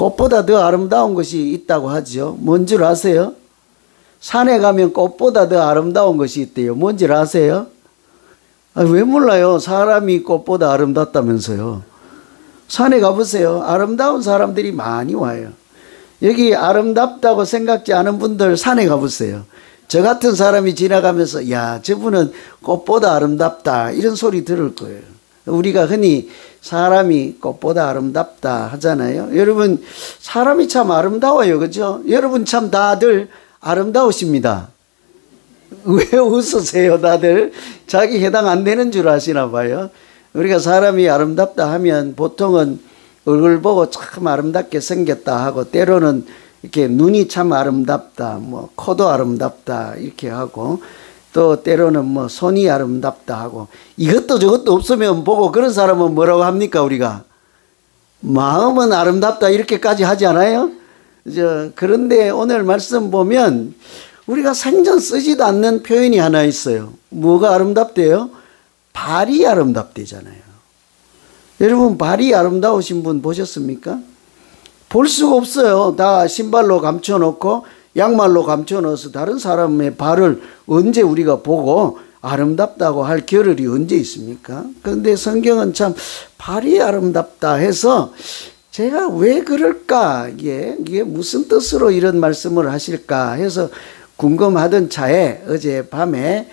꽃보다 더 아름다운 것이 있다고 하죠. 뭔 줄 아세요? 산에 가면 꽃보다 더 아름다운 것이 있대요. 뭔 줄 아세요? 왜 몰라요? 사람이 꽃보다 아름답다면서요. 산에 가보세요. 아름다운 사람들이 많이 와요. 여기 아름답다고 생각지 않은 분들 산에 가보세요. 저 같은 사람이 지나가면서 야, 저분은 꽃보다 아름답다 이런 소리 들을 거예요. 우리가 흔히 사람이 꽃보다 아름답다 하잖아요. 여러분, 사람이 참 아름다워요. 그죠? 여러분 참 다들 아름다우십니다. 왜 웃으세요? 다들 자기 해당 안 되는 줄 아시나 봐요. 우리가 사람이 아름답다 하면 보통은 얼굴 보고 참 아름답게 생겼다 하고, 때로는 이렇게 눈이 참 아름답다, 뭐 코도 아름답다 이렇게 하고, 또 때로는 뭐 손이 아름답다 하고, 이것도 저것도 없으면 보고 그런 사람은 뭐라고 합니까? 우리가 마음은 아름답다 이렇게까지 하지 않아요? 그런데 오늘 말씀 보면 우리가 생전 쓰지도 않는 표현이 하나 있어요. 뭐가 아름답대요? 발이 아름답대잖아요. 여러분, 발이 아름다우신 분 보셨습니까? 볼 수가 없어요. 다 신발로 감춰놓고 양말로 감춰놓아서 다른 사람의 발을 언제 우리가 보고 아름답다고 할 겨를이 언제 있습니까? 그런데 성경은 참 발이 아름답다 해서 제가 왜 그럴까, 이게 무슨 뜻으로 이런 말씀을 하실까 해서 궁금하던 차에 어젯밤에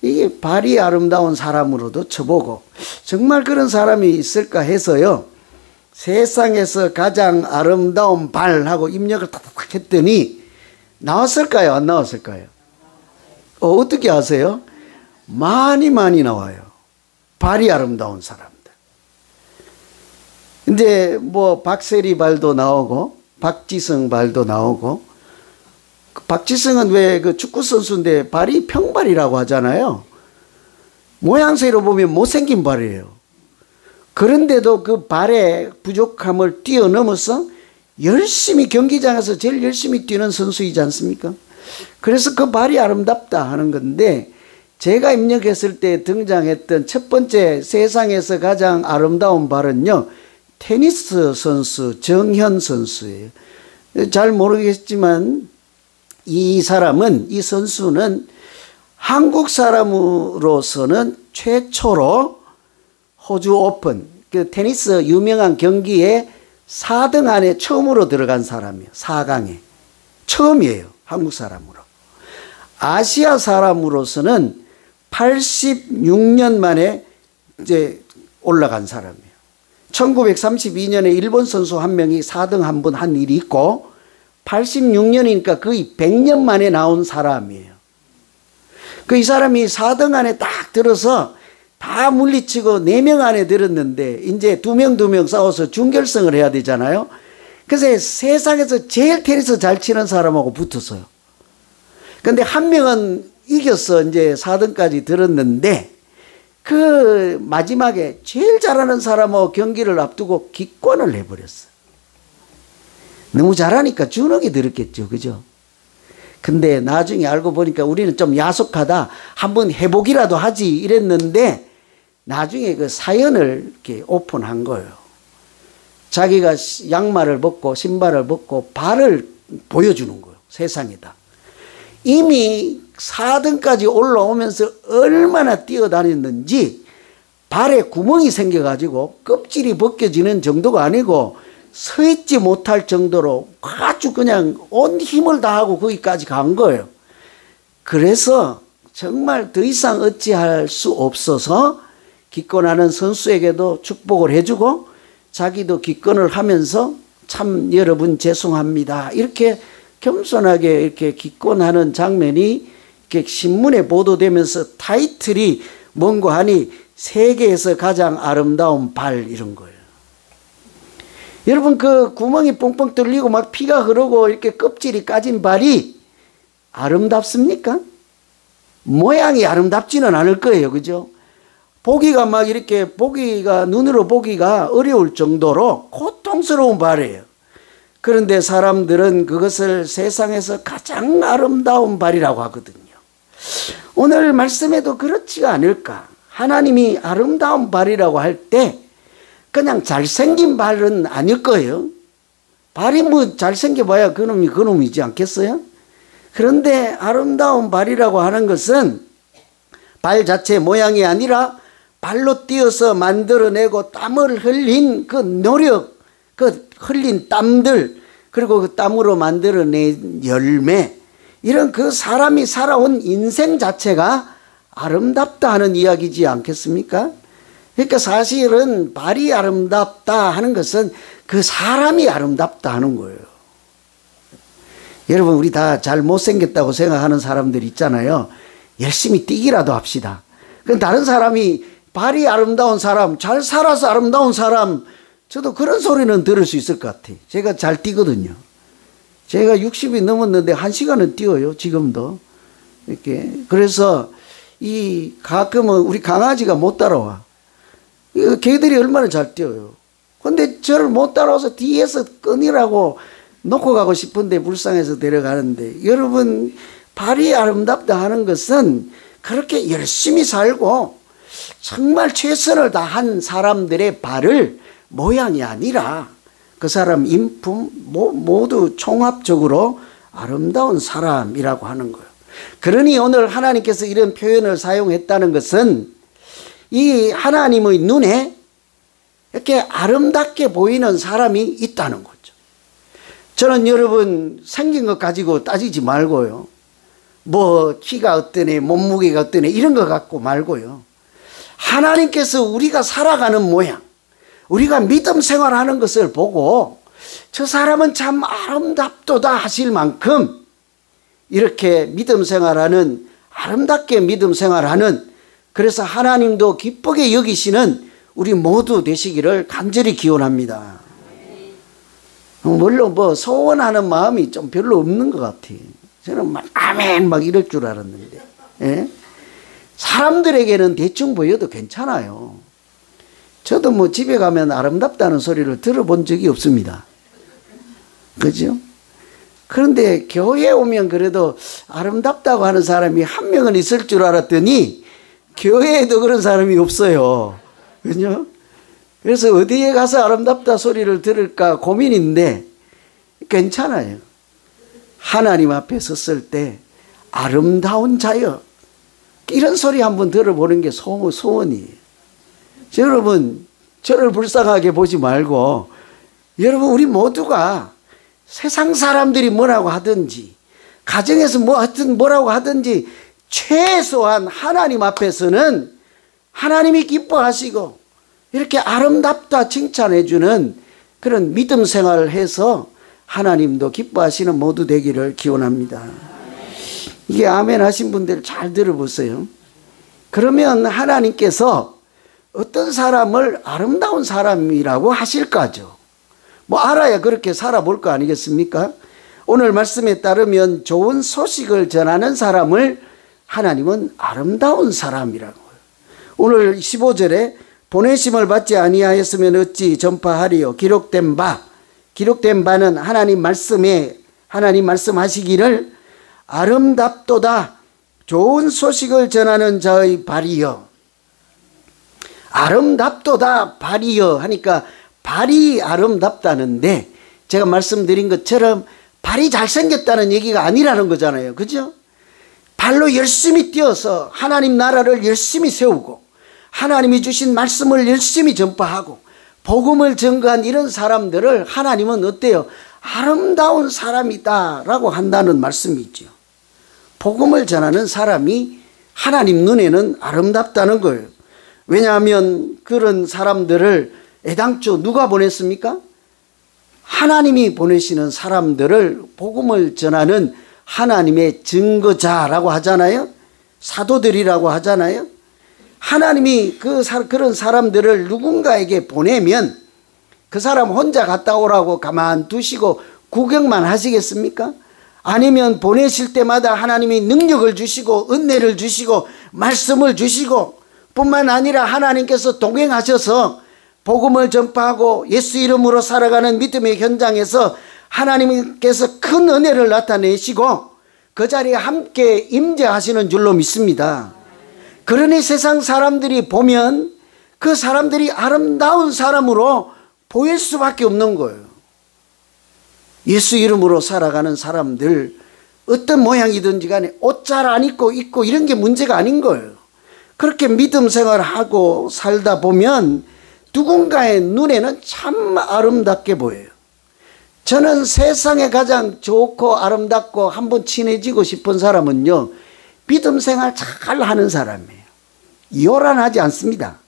이게 발이 아름다운 사람으로도 쳐보고 정말 그런 사람이 있을까 해서요, 세상에서 가장 아름다운 발하고 입력을 탁탁 했더니 나왔을까요? 안 나왔을까요? 어떻게 아세요? 많이 나와요. 발이 아름다운 사람들. 근데 뭐 박세리 발도 나오고 박지성 발도 나오고, 박지성은 왜 그 축구 선수인데 발이 평발이라고 하잖아요. 모양새로 보면 못생긴 발이에요. 그런데도 그 발의 부족함을 뛰어넘어서 열심히 경기장에서 제일 열심히 뛰는 선수이지 않습니까? 그래서 그 발이 아름답다 하는 건데, 제가 입력했을 때 등장했던 첫 번째 세상에서 가장 아름다운 발은요, 테니스 선수 정현 선수예요. 잘 모르겠지만 이 선수는 한국 사람으로서는 최초로 호주 오픈, 그 테니스 유명한 경기에 4등 안에 처음으로 들어간 사람이에요. 4강에. 처음이에요. 한국 사람으로. 아시아 사람으로서는 86년 만에 이제 올라간 사람이에요. 1932년에 일본 선수 한 명이 4등 한 번 한 일이 있고, 86년이니까 거의 100년 만에 나온 사람이에요. 그 이 사람이 4등 안에 딱 들어서 다 물리치고 4명 안에 들었는데, 이제 2명 싸워서 준결승을 해야 되잖아요. 그래서 세상에서 제일 테니스 잘 치는 사람하고 붙었어요. 근데 한 명은 이겼어. 이제 4등까지 들었는데, 그 마지막에 제일 잘하는 사람하고 경기를 앞두고 기권을 해버렸어. 너무 잘하니까 주눅이 들었겠죠. 그죠? 근데 나중에 알고 보니까 우리는 좀 야속하다, 한번 해보기라도 하지 이랬는데, 나중에 그 사연을 이렇게 오픈한 거예요. 자기가 양말을 벗고 신발을 벗고 발을 보여주는 거예요. 세상에다. 이미 4등까지 올라오면서 얼마나 뛰어다녔는지 발에 구멍이 생겨가지고 껍질이 벗겨지는 정도가 아니고 서 있지 못할 정도로 아주 그냥 온 힘을 다하고 거기까지 간 거예요. 그래서 정말 더 이상 어찌할 수 없어서 기권하는 선수에게도 축복을 해주고 자기도 기권을 하면서 참 여러분 죄송합니다 이렇게 겸손하게 이렇게 기권하는 장면이 이렇게 신문에 보도되면서 타이틀이 뭔가 하니 세계에서 가장 아름다운 발 이런 거예요. 여러분, 그 구멍이 뻥뻥 뚫리고 막 피가 흐르고 이렇게 껍질이 까진 발이 아름답습니까? 모양이 아름답지는 않을 거예요. 그죠? 보기가 막 이렇게 눈으로 보기가 어려울 정도로 고통스러운 발이에요. 그런데 사람들은 그것을 세상에서 가장 아름다운 발이라고 하거든요. 오늘 말씀에도 그렇지가 않을까? 하나님이 아름다운 발이라고 할 때 그냥 잘생긴 발은 아닐 거예요. 발이 뭐 잘생겨봐야 그놈이 그놈이지 않겠어요? 그런데 아름다운 발이라고 하는 것은 발 자체 모양이 아니라 발로 뛰어서 만들어내고 땀을 흘린 그 노력, 그 흘린 땀들, 그리고 그 땀으로 만들어낸 열매, 이런 그 사람이 살아온 인생 자체가 아름답다 하는 이야기지 않겠습니까? 그러니까 사실은 발이 아름답다 하는 것은 그 사람이 아름답다 하는 거예요. 여러분, 우리 다 잘 못생겼다고 생각하는 사람들 있잖아요. 열심히 뛰기라도 합시다. 그럼 다른 사람이 발이 아름다운 사람, 잘 살아서 아름다운 사람, 저도 그런 소리는 들을 수 있을 것 같아요. 제가 잘 뛰거든요. 제가 60이 넘었는데 1시간은 뛰어요, 지금도. 이렇게. 그래서 가끔은 우리 강아지가 못 따라와. 걔들이 얼마나 잘 뛰어요. 근데 저를 못 따라와서 뒤에서 끈이라고 놓고 가고 싶은데 불쌍해서 데려가는데, 여러분, 발이 아름답다 하는 것은 그렇게 열심히 살고 정말 최선을 다한 사람들의 발을 모양이 아니라 그 사람 인품 모두 종합적으로 아름다운 사람이라고 하는 거예요. 그러니 오늘 하나님께서 이런 표현을 사용했다는 것은 이 하나님의 눈에 이렇게 아름답게 보이는 사람이 있다는 거죠. 저는 여러분, 생긴 것 가지고 따지지 말고요. 뭐 키가 어떠네, 몸무게가 어떠네, 이런 거 갖고 말고요. 하나님께서 우리가 살아가는 모양, 우리가 믿음 생활하는 것을 보고 저 사람은 참 아름답도다 하실 만큼 이렇게 믿음 생활하는, 아름답게 믿음 생활하는, 그래서 하나님도 기쁘게 여기시는 우리 모두 되시기를 간절히 기원합니다. 물론 뭐 소원하는 마음이 좀 별로 없는 것 같아요. 저는 막 아멘 막 이럴 줄 알았는데, 예? 사람들에게는 대충 보여도 괜찮아요. 저도 뭐 집에 가면 아름답다는 소리를 들어본 적이 없습니다. 그죠? 그런데 교회에 오면 그래도 아름답다고 하는 사람이 한 명은 있을 줄 알았더니 교회에도 그런 사람이 없어요. 그죠? 그래서 어디에 가서 아름답다 소리를 들을까 고민인데 괜찮아요. 하나님 앞에 섰을 때 아름다운 자여, 이런 소리 한번 들어보는 게 소원이에요. 여러분, 저를 불쌍하게 보지 말고, 여러분, 우리 모두가 세상 사람들이 뭐라고 하든지, 가정에서 뭐라고 하든지, 최소한 하나님 앞에서는 하나님이 기뻐하시고 이렇게 아름답다 칭찬해 주는 그런 믿음 생활을 해서 하나님도 기뻐하시는 모두 되기를 기원합니다. 이게 아멘 하신 분들 잘 들어보세요. 그러면 하나님께서 어떤 사람을 아름다운 사람이라고 하실까죠? 뭐 알아야 그렇게 살아볼 거 아니겠습니까? 오늘 말씀에 따르면 좋은 소식을 전하는 사람을 하나님은 아름다운 사람이라고 해요. 오늘 15절에 보내심을 받지 아니하였으면 어찌 전파하리요. 기록된 바는 하나님 말씀하시기를 아름답도다 좋은 소식을 전하는 자의 발이여. 아름답도다 발이여 하니까 발이 아름답다는데, 제가 말씀드린 것처럼 발이 잘생겼다는 얘기가 아니라는 거잖아요. 그죠? 발로 열심히 뛰어서 하나님 나라를 열심히 세우고 하나님이 주신 말씀을 열심히 전파하고 복음을 전가한 이런 사람들을 하나님은 어때요? 아름다운 사람이다 라고 한다는 말씀이 있죠. 복음을 전하는 사람이 하나님 눈에는 아름답다는 거예요. 왜냐하면 그런 사람들을 애당초 누가 보냈습니까? 하나님이 보내시는 사람들을 복음을 전하는 하나님의 증거자라고 하잖아요. 사도들이라고 하잖아요. 하나님이 그런 사람들을 누군가에게 보내면 그 사람 혼자 갔다 오라고 가만두시고 구경만 하시겠습니까? 아니면 보내실 때마다 하나님이 능력을 주시고 은혜를 주시고 말씀을 주시고 뿐만 아니라 하나님께서 동행하셔서 복음을 전파하고 예수 이름으로 살아가는 믿음의 현장에서 하나님께서 큰 은혜를 나타내시고 그 자리에 함께 임재하시는 줄로 믿습니다. 그러니 세상 사람들이 보면 그 사람들이 아름다운 사람으로 보일 수밖에 없는 거예요. 예수 이름으로 살아가는 사람들, 어떤 모양이든지 간에 옷 잘 안 입고 이런 게 문제가 아닌 거예요. 그렇게 믿음 생활하고 살다 보면 누군가의 눈에는 참 아름답게 보여요. 저는 세상에 가장 좋고 아름답고 한번 친해지고 싶은 사람은요, 믿음 생활 잘 하는 사람이에요. 요란하지 않습니다.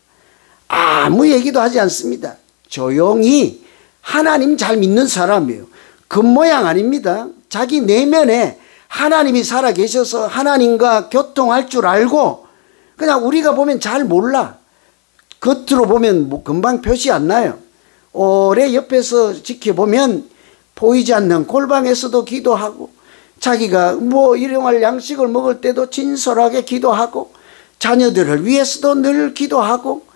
아무 얘기도 하지 않습니다. 조용히 하나님 잘 믿는 사람이에요. 겉모양 아닙니다. 자기 내면에 하나님이 살아계셔서 하나님과 교통할 줄 알고, 그냥 우리가 보면 잘 몰라. 겉으로 보면 뭐 금방 표시 안 나요. 오래 옆에서 지켜보면 보이지 않는 골방에서도 기도하고, 자기가 뭐 일용할 양식을 먹을 때도 진솔하게 기도하고, 자녀들을 위해서도 늘 기도하고,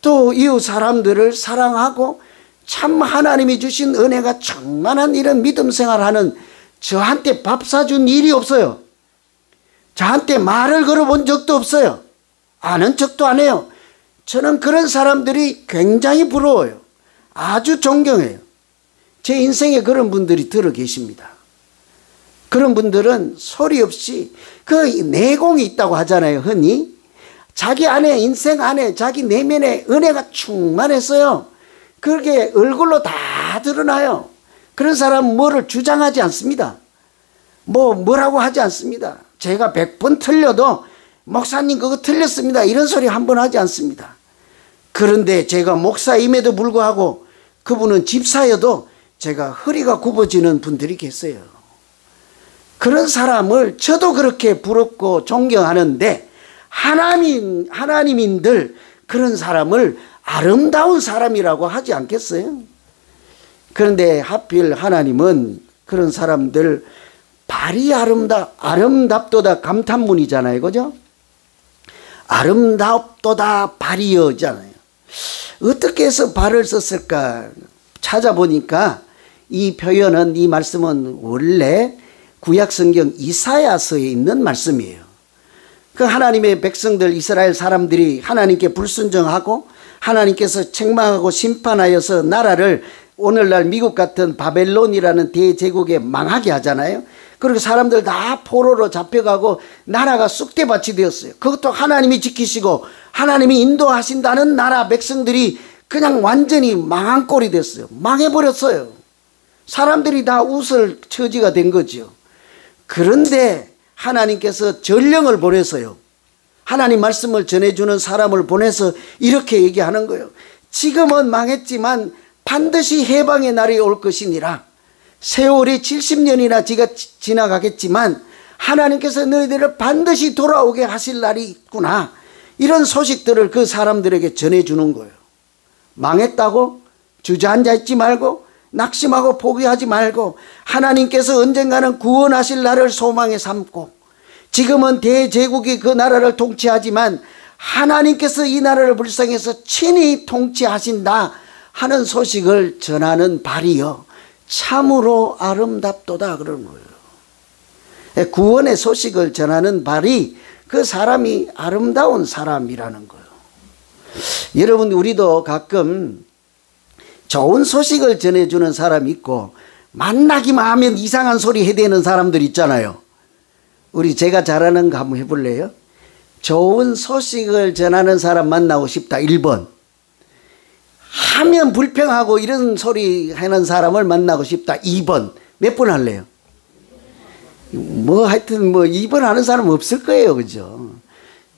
또 이웃 사람들을 사랑하고, 참 하나님이 주신 은혜가 충만한 이런 믿음 생활하는, 저한테 밥 사준 일이 없어요. 저한테 말을 걸어본 적도 없어요. 아는 척도 안 해요. 저는 그런 사람들이 굉장히 부러워요. 아주 존경해요. 제 인생에 그런 분들이 들어 계십니다. 그런 분들은 소리 없이 그 내공이 있다고 하잖아요, 흔히. 자기 안에, 인생 안에 자기 내면에 은혜가 충만했어요. 그렇게 얼굴로 다 드러나요. 그런 사람은 뭐를 주장하지 않습니다. 뭐라고 하지 않습니다. 제가 100번 틀려도 목사님 그거 틀렸습니다, 이런 소리 한 번 하지 않습니다. 그런데 제가 목사임에도 불구하고 그분은 집사여도 제가 허리가 굽어지는 분들이 계세요. 그런 사람을 저도 그렇게 부럽고 존경하는데, 하나님인들 그런 사람을 아름다운 사람이라고 하지 않겠어요? 그런데 하필 하나님은 그런 사람들 발이 아름답도다 감탄문이잖아요. 그죠? 아름답도다 발이여잖아요. 어떻게 해서 발을 썼을까 찾아보니까 이 표현은, 이 말씀은 원래 구약성경 이사야서에 있는 말씀이에요. 그 하나님의 백성들, 이스라엘 사람들이 하나님께 불순종하고 하나님께서 책망하고 심판하여서 나라를 오늘날 미국 같은 바벨론이라는 대제국에 망하게 하잖아요. 그리고 사람들 다 포로로 잡혀가고 나라가 쑥대밭이 되었어요. 그것도 하나님이 지키시고 하나님이 인도하신다는 나라 백성들이 그냥 완전히 망한 꼴이 됐어요. 망해버렸어요. 사람들이 다 웃을 처지가 된 거죠. 그런데 하나님께서 전령을 보내서요, 하나님 말씀을 전해주는 사람을 보내서 이렇게 얘기하는 거예요. 지금은 망했지만 반드시 해방의 날이 올 것이니라. 세월이 70년이나 지나가겠지만 하나님께서 너희들을 반드시 돌아오게 하실 날이 있구나. 이런 소식들을 그 사람들에게 전해주는 거예요. 망했다고 주저앉아 있지 말고, 낙심하고 포기하지 말고, 하나님께서 언젠가는 구원하실 날을 소망에 삼고, 지금은 대제국이 그 나라를 통치하지만 하나님께서 이 나라를 불쌍해서 친히 통치하신다 하는 소식을 전하는 발이요, 참으로 아름답도다 그러는 거예요. 구원의 소식을 전하는 발이, 그 사람이 아름다운 사람이라는 거예요. 여러분, 우리도 가끔 좋은 소식을 전해주는 사람이 있고, 만나기만 하면 이상한 소리 해대는 사람들 있잖아요. 우리 제가 잘하는 거 한번 해볼래요? 좋은 소식을 전하는 사람 만나고 싶다 1번. 하면 불평하고 이런 소리 하는 사람을 만나고 싶다 2번. 몇 번 할래요? 하여튼 2번 하는 사람 없을 거예요. 그죠?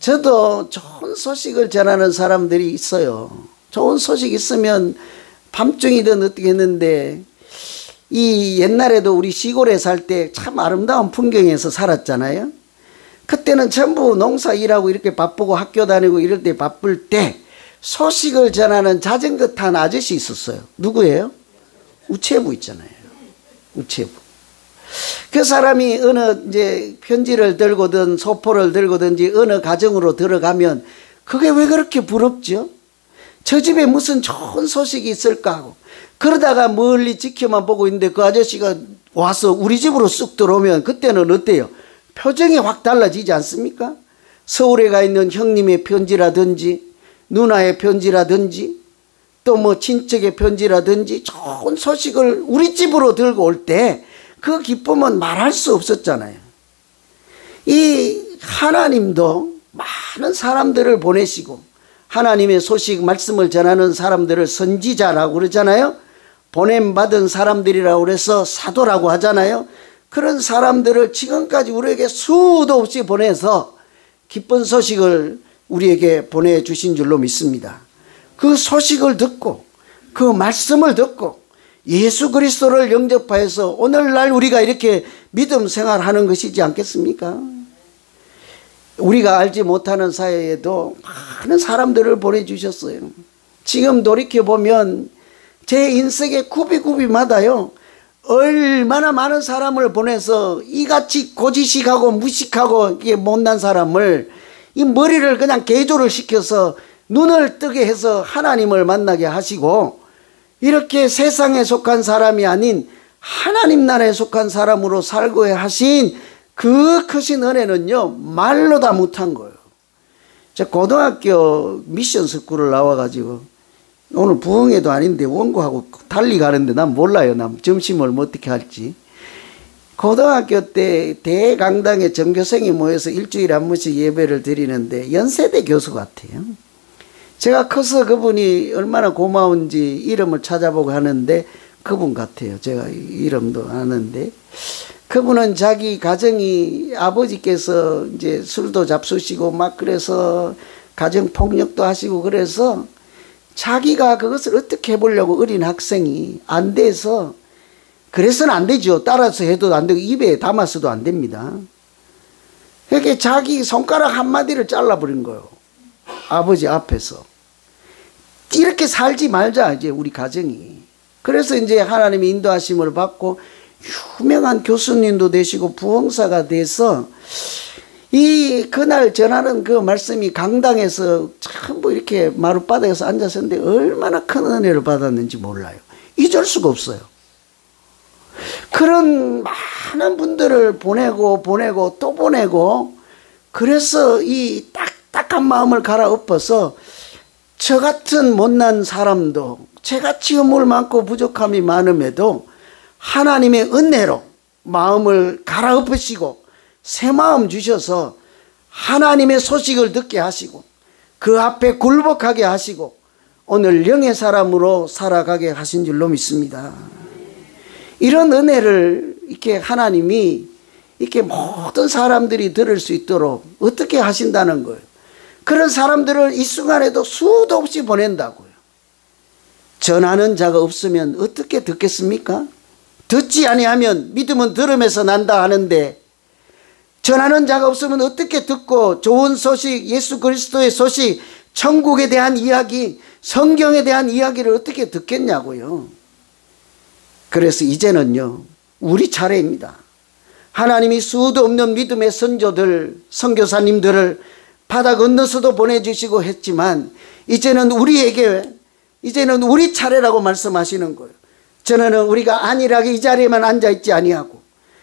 저도 좋은 소식을 전하는 사람들이 있어요. 좋은 소식 있으면 밤중이든 어떻게 했는데, 이 옛날에도 우리 시골에 살 때 참 아름다운 풍경에서 살았잖아요. 그때는 전부 농사 일하고 이렇게 바쁘고 학교 다니고 이럴 때 바쁠 때 소식을 전하는 자전거 탄 아저씨 있었어요. 누구예요? 우체부 있잖아요. 우체부. 그 사람이 어느 이제 편지를 들고든 소포를 들고든지 어느 가정으로 들어가면 그게 왜 그렇게 부럽죠? 저 집에 무슨 좋은 소식이 있을까 하고, 그러다가 멀리 지켜만 보고 있는데 그 아저씨가 와서 우리 집으로 쑥 들어오면 그때는 어때요? 표정이 확 달라지지 않습니까? 서울에 가 있는 형님의 편지라든지 누나의 편지라든지 또 뭐 친척의 편지라든지 좋은 소식을 우리 집으로 들고 올 때 그 기쁨은 말할 수 없었잖아요. 이 하나님도 많은 사람들을 보내시고 하나님의 소식 말씀을 전하는 사람들을 선지자라고 그러잖아요. 보냄받은 사람들이라고 그래서 사도라고 하잖아요. 그런 사람들을 지금까지 우리에게 수도 없이 보내서 기쁜 소식을 우리에게 보내주신 줄로 믿습니다. 그 소식을 듣고 그 말씀을 듣고 예수 그리스도를 영접하여서 오늘날 우리가 이렇게 믿음 생활하는 것이지 않겠습니까? 우리가 알지 못하는 사회에도 많은 사람들을 보내주셨어요. 지금 돌이켜보면 제 인생의 굽이굽이마다요 얼마나 많은 사람을 보내서 이같이 고지식하고 무식하고 이게 못난 사람을 이 머리를 그냥 개조를 시켜서 눈을 뜨게 해서 하나님을 만나게 하시고 이렇게 세상에 속한 사람이 아닌 하나님 나라에 속한 사람으로 살고 하신 그 크신 은혜는요 말로 다 못한 거예요. 제가 고등학교 미션 스쿨을 나와가지고 오늘 부흥회도 아닌데 원고하고 달리 가는데 난 몰라요. 난 점심을 어떻게 할지. 고등학교 때 대강당에 전교생이 모여서 일주일에 한 번씩 예배를 드리는데 연세대 교수 같아요. 제가 커서 그분이 얼마나 고마운지 이름을 찾아보고 하는데 그분 같아요. 제가 이름도 아는데 그분은 자기 가정이 아버지께서 이제 술도 잡수시고 막 그래서 가정 폭력도 하시고 그래서 자기가 그것을 어떻게 해보려고 어린 학생이 안 돼서 그래서는 안 되죠. 따라서 해도 안 되고 입에 담아서도 안 됩니다. 그렇게 자기 손가락 한마디를 잘라버린 거예요. 아버지 앞에서. 이렇게 살지 말자 이제 우리 가정이. 그래서 이제 하나님의 인도하심을 받고 유명한 교수님도 되시고 부흥사가 돼서 이 그날 전하는 그 말씀이 강당에서 전부 이렇게 마룻바닥에서 앉았었는데 얼마나 큰 은혜를 받았는지 몰라요. 잊을 수가 없어요. 그런 많은 분들을 보내고 또 보내고 그래서 이 딱딱한 마음을 갈아엎어서 저 같은 못난 사람도 저같이 허물 많고 부족함이 많음에도 하나님의 은혜로 마음을 갈아엎으시고 새 마음 주셔서 하나님의 소식을 듣게 하시고 그 앞에 굴복하게 하시고 오늘 영의 사람으로 살아가게 하신 줄로 믿습니다. 이런 은혜를 이렇게 하나님이 이렇게 모든 사람들이 들을 수 있도록 어떻게 하신다는 거예요. 그런 사람들을 이 순간에도 수도 없이 보낸다고요. 전하는 자가 없으면 어떻게 듣겠습니까? 듣지 아니하면 믿음은 들음에서 난다 하는데 전하는 자가 없으면 어떻게 듣고 좋은 소식, 예수 그리스도의 소식, 천국에 대한 이야기, 성경에 대한 이야기를 어떻게 듣겠냐고요. 그래서 이제는요 우리 차례입니다. 하나님이 수도 없는 믿음의 선조들, 선교사님들을 바다 건너서도 보내주시고 했지만 이제는 우리에게 이제는 우리 차례라고 말씀하시는 거예요. 저는 우리가 안일하게 이 자리에만 앉아있지 아니하고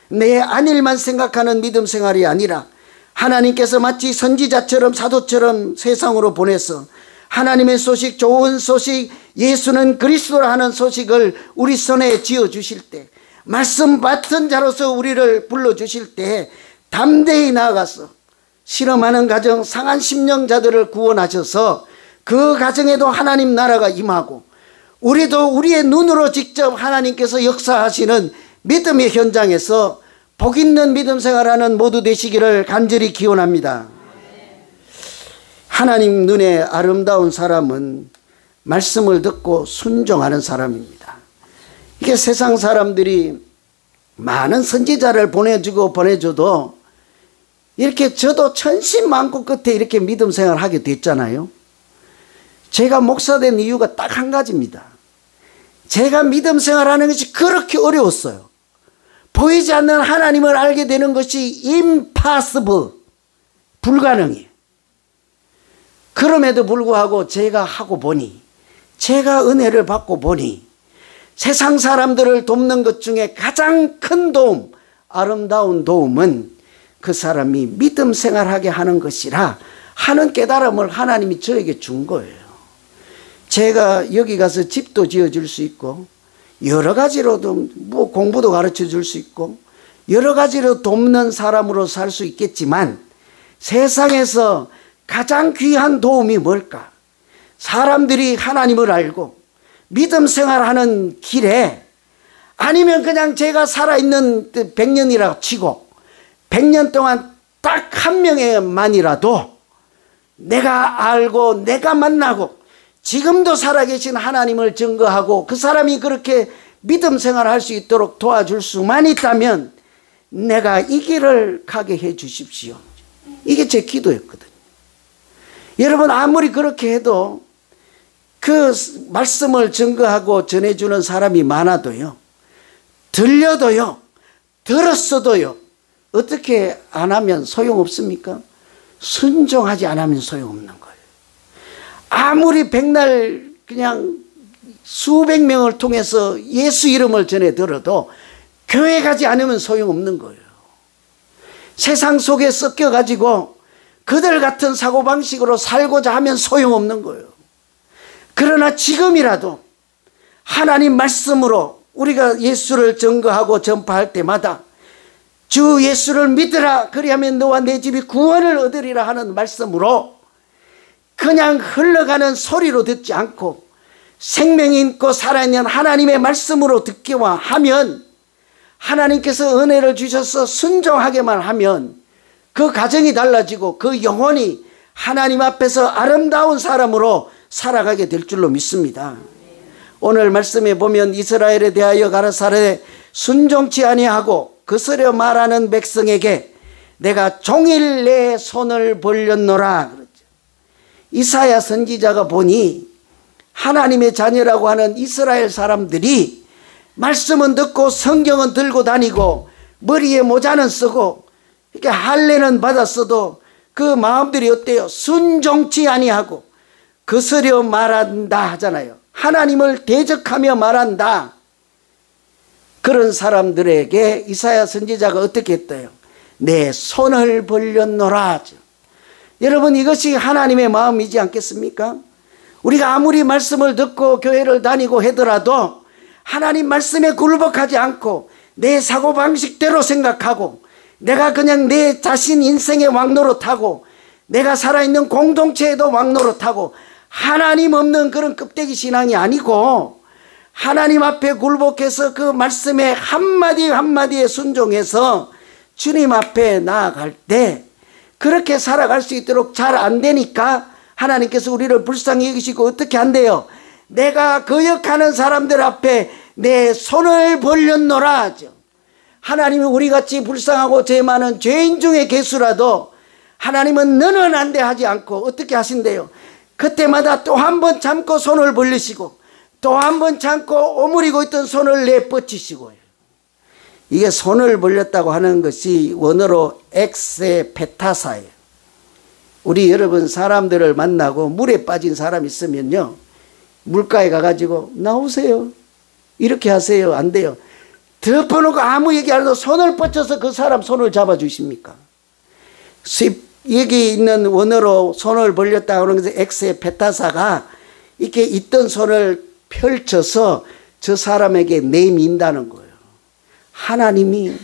내 안일만 생각하는 믿음 생활이 아니라 하나님께서 마치 선지자처럼 사도처럼 세상으로 보내서 하나님의 소식, 좋은 소식, 예수는 그리스도라 하는 소식을 우리 손에 쥐어주실 때 말씀 받은 자로서 우리를 불러주실 때 담대히 나아가서 실험하는 가정, 상한 심령자들을 구원하셔서 그 가정에도 하나님 나라가 임하고 우리도 우리의 눈으로 직접 하나님께서 역사하시는 믿음의 현장에서 복 있는 믿음 생활하는 모두 되시기를 간절히 기원합니다. 하나님 눈에 아름다운 사람은 말씀을 듣고 순종하는 사람입니다. 이게 세상 사람들이 많은 선지자를 보내줘도 이렇게 저도 천신만고 끝에 이렇게 믿음 생활을 하게 됐잖아요. 제가 목사된 이유가 딱 한 가지입니다. 제가 믿음 생활하는 것이 그렇게 어려웠어요. 보이지 않는 하나님을 알게 되는 것이 impossible, 불가능해. 그럼에도 불구하고 제가 하고 보니, 제가 은혜를 받고 보니 세상 사람들을 돕는 것 중에 가장 큰 도움, 아름다운 도움은 그 사람이 믿음 생활하게 하는 것이라 하는 깨달음을 하나님이 저에게 준 거예요. 제가 여기 가서 집도 지어줄 수 있고 여러 가지로도 뭐 공부도 가르쳐 줄 수 있고 여러 가지로 돕는 사람으로 살 수 있겠지만 세상에서 가장 귀한 도움이 뭘까? 사람들이 하나님을 알고 믿음 생활하는 길에, 아니면 그냥 제가 살아있는 100년이라고 치고 100년 동안 딱 한 명만이라도 내가 알고 내가 만나고 지금도 살아계신 하나님을 증거하고 그 사람이 그렇게 믿음 생활할 수 있도록 도와줄 수만 있다면 내가 이 길을 가게 해 주십시오. 이게 제 기도였거든요. 여러분, 아무리 그렇게 해도 그 말씀을 증거하고 전해주는 사람이 많아도요, 들려도요, 들었어도요, 어떻게 안 하면 소용없습니까? 순종하지 않으면 소용없는 거예요. 아무리 백날 그냥 수백 명을 통해서 예수 이름을 전해 들어도 교회 가지 않으면 소용없는 거예요. 세상 속에 섞여가지고 그들 같은 사고방식으로 살고자 하면 소용없는 거예요. 그러나 지금이라도 하나님 말씀으로 우리가 예수를 증거하고 전파할 때마다 주 예수를 믿으라, 그리하면 너와 내 집이 구원을 얻으리라 하는 말씀으로 그냥 흘러가는 소리로 듣지 않고 생명 있고 살아있는 하나님의 말씀으로 듣기와 하면, 하나님께서 은혜를 주셔서 순종하게만 하면 그 가정이 달라지고 그 영혼이 하나님 앞에서 아름다운 사람으로 살아가게 될 줄로 믿습니다. 오늘 말씀에 보면 이스라엘에 대하여 가라사대 순종치 아니하고 거스려 말하는 백성에게 내가 종일 내 손을 벌렸노라 그랬죠. 이사야 선지자가 보니 하나님의 자녀라고 하는 이스라엘 사람들이 말씀은 듣고 성경은 들고 다니고 머리에 모자는 쓰고 이렇게 할례는 받았어도 그 마음들이 어때요? 순종치 아니하고 거스려 말한다 하잖아요. 하나님을 대적하며 말한다. 그런 사람들에게 이사야 선지자가 어떻게 했대요? 내 손을 벌렸노라. 여러분, 이것이 하나님의 마음이지 않겠습니까? 우리가 아무리 말씀을 듣고 교회를 다니고 하더라도 하나님 말씀에 굴복하지 않고 내 사고방식대로 생각하고 내가 그냥 내 자신 인생의 왕노릇하고 내가 살아있는 공동체에도 왕노릇하고 하나님 없는 그런 껍데기 신앙이 아니고 하나님 앞에 굴복해서 그 말씀의 한마디 한마디에 순종해서 주님 앞에 나아갈 때 그렇게 살아갈 수 있도록 잘 안 되니까 하나님께서 우리를 불쌍히 여기시고 어떻게 한대요? 내가 거역하는 사람들 앞에 내 손을 벌렸노라 하죠. 하나님이 우리같이 불쌍하고 죄 많은 죄인 중에 개수라도 하나님은 너는 안 돼 하지 않고 어떻게 하신대요? 그때마다 또 한 번 참고 손을 벌리시고 또 한 번 참고 오므리고 있던 손을 내뻗치시고요. 이게 손을 벌렸다고 하는 것이 원어로 엑세페타사예요. 우리 여러분 사람들을 만나고 물에 빠진 사람 있으면요, 물가에 가가지고 나오세요 이렇게 하세요? 안 돼요. 덮어놓고 아무 얘기 안 해도 손을 뻗쳐서 그 사람 손을 잡아주십니까? 여기 있는 원어로 손을 벌렸다고 하는 것은 엑세페타사가 이렇게 있던 손을 펼쳐서 저 사람에게 내민다는 거예요. 하나님이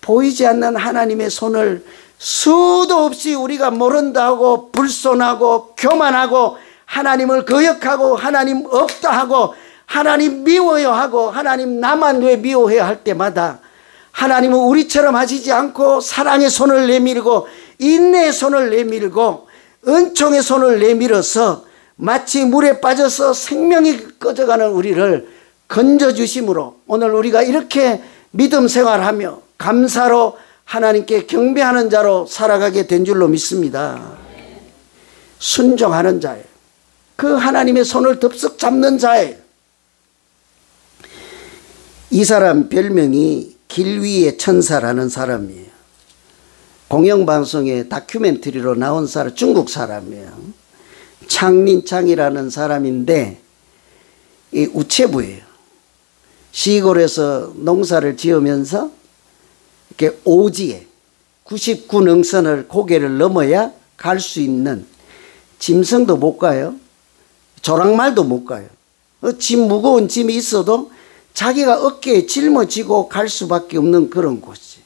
보이지 않는 하나님의 손을 수도 없이 우리가 모른다고 불손하고 교만하고 하나님을 거역하고 하나님 없다 하고 하나님 미워요 하고 하나님 나만 왜 미워해야 할 때마다 하나님은 우리처럼 하시지 않고 사랑의 손을 내밀고 인내의 손을 내밀고 은총의 손을 내밀어서 마치 물에 빠져서 생명이 꺼져가는 우리를 건져주심으로 오늘 우리가 이렇게 믿음 생활하며 감사로 하나님께 경배하는 자로 살아가게 된 줄로 믿습니다. 순종하는 자예요. 그 하나님의 손을 덥석 잡는 자예요. 이 사람 별명이 길 위의 천사라는 사람이에요. 공영방송의 다큐멘터리로 나온 사람, 중국 사람이에요. 창린창이라는 사람인데 이 우체부예요. 시골에서 농사를 지으면서 이렇게 오지에 99능선을 고개를 넘어야 갈 수 있는, 짐승도 못 가요. 조랑말도 못 가요. 짐 무거운 짐이 있어도 자기가 어깨에 짊어지고 갈 수밖에 없는 그런 곳이.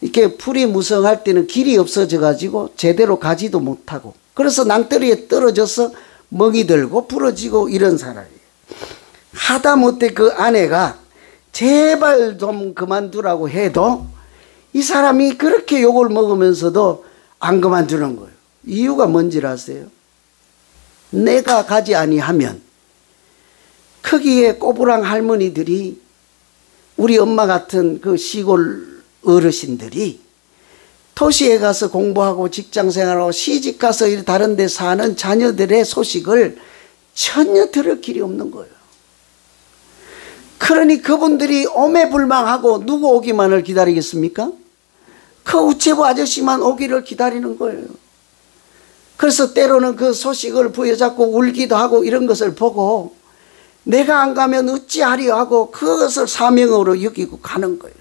이렇게 풀이 무성할 때는 길이 없어져 가지고 제대로 가지도 못하고, 그래서 낭떠러리에 떨어져서 멍이 들고 부러지고 이런 사람이에요. 하다못해 그 아내가 제발 좀 그만두라고 해도 이 사람이 그렇게 욕을 먹으면서도 안 그만두는 거예요. 이유가 뭔지 아세요? 내가 가지 아니하면 거기에 꼬부랑 할머니들이, 우리 엄마 같은 그 시골 어르신들이 도시에 가서 공부하고 직장생활하고 시집가서 다른 데 사는 자녀들의 소식을 전혀 들을 길이 없는 거예요. 그러니 그분들이 오매불망하고 누구 오기만을 기다리겠습니까? 그 우체부 아저씨만 오기를 기다리는 거예요. 그래서 때로는 그 소식을 부여잡고 울기도 하고 이런 것을 보고 내가 안 가면 어찌하려 하고 그것을 사명으로 여기고 가는 거예요.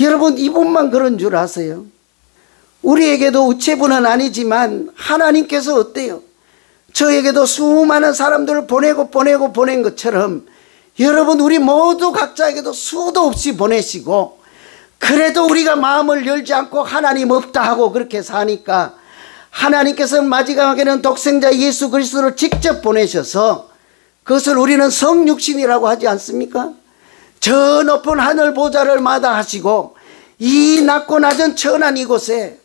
여러분, 이분만 그런 줄 아세요? 우리에게도 우체부는 아니지만 하나님께서 어때요? 저에게도 수많은 사람들을 보낸 것처럼 여러분, 우리 모두 각자에게도 수도 없이 보내시고, 그래도 우리가 마음을 열지 않고 하나님 없다 하고 그렇게 사니까 하나님께서는 마지막에는 독생자 예수 그리스도를 직접 보내셔서, 그것을 우리는 성육신이라고 하지 않습니까? 저 높은 하늘 보좌를 마다하시고 이 낮고 낮은 천한 이곳에,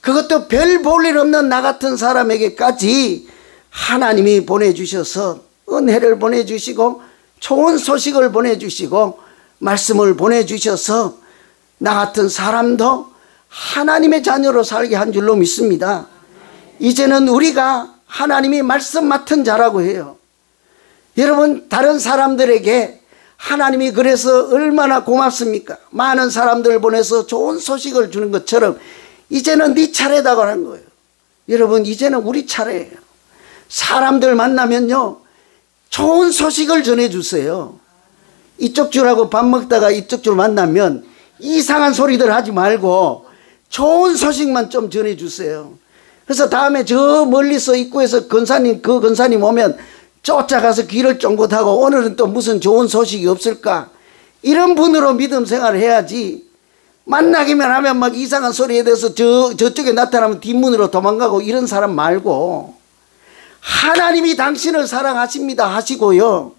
그것도 별 볼 일 없는 나 같은 사람에게까지 하나님이 보내주셔서 은혜를 보내주시고 좋은 소식을 보내주시고 말씀을 보내주셔서 나 같은 사람도 하나님의 자녀로 살게 한 줄로 믿습니다. 이제는 우리가 하나님이 말씀 맡은 자라고 해요. 여러분, 다른 사람들에게 하나님이 그래서 얼마나 고맙습니까? 많은 사람들 보내서 좋은 소식을 주는 것처럼 이제는 네 차례다고 하는 거예요. 여러분, 이제는 우리 차례예요. 사람들 만나면요, 좋은 소식을 전해주세요. 이쪽 줄하고 밥 먹다가 이쪽 줄 만나면 이상한 소리들 하지 말고 좋은 소식만 좀 전해주세요. 그래서 다음에 저 멀리서 입구에서 그 권사님 오면 쫓아가서 귀를 쫑긋하고 오늘은 또 무슨 좋은 소식이 없을까, 이런 분으로 믿음 생활을 해야지, 만나기만 하면 막 이상한 소리에 대해서 저쪽에 나타나면 뒷문으로 도망가고 이런 사람 말고, 하나님이 당신을 사랑하십니다 하시고요,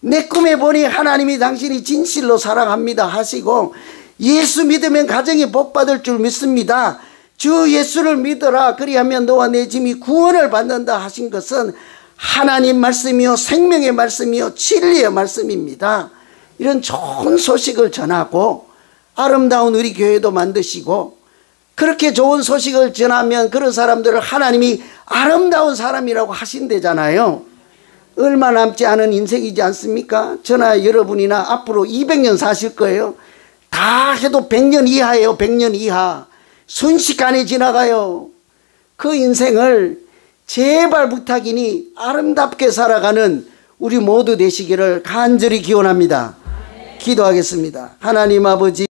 내 꿈에 보니 하나님이 당신이 진실로 사랑합니다 하시고, 예수 믿으면 가정이 복받을 줄 믿습니다, 주 예수를 믿어라 그리하면 너와 내 짐이 구원을 받는다 하신 것은 하나님 말씀이요 생명의 말씀이요 진리의 말씀입니다. 이런 좋은 소식을 전하고 아름다운 우리 교회도 만드시고, 그렇게 좋은 소식을 전하면 그런 사람들을 하나님이 아름다운 사람이라고 하신대잖아요. 얼마 남지 않은 인생이지 않습니까? 저나 여러분이나 앞으로 200년 사실 거예요. 다 해도 100년 이하예요. 100년 이하. 순식간에 지나가요. 그 인생을 제발 부탁이니 아름답게 살아가는 우리 모두 되시기를 간절히 기원합니다. 기도하겠습니다. 하나님 아버지,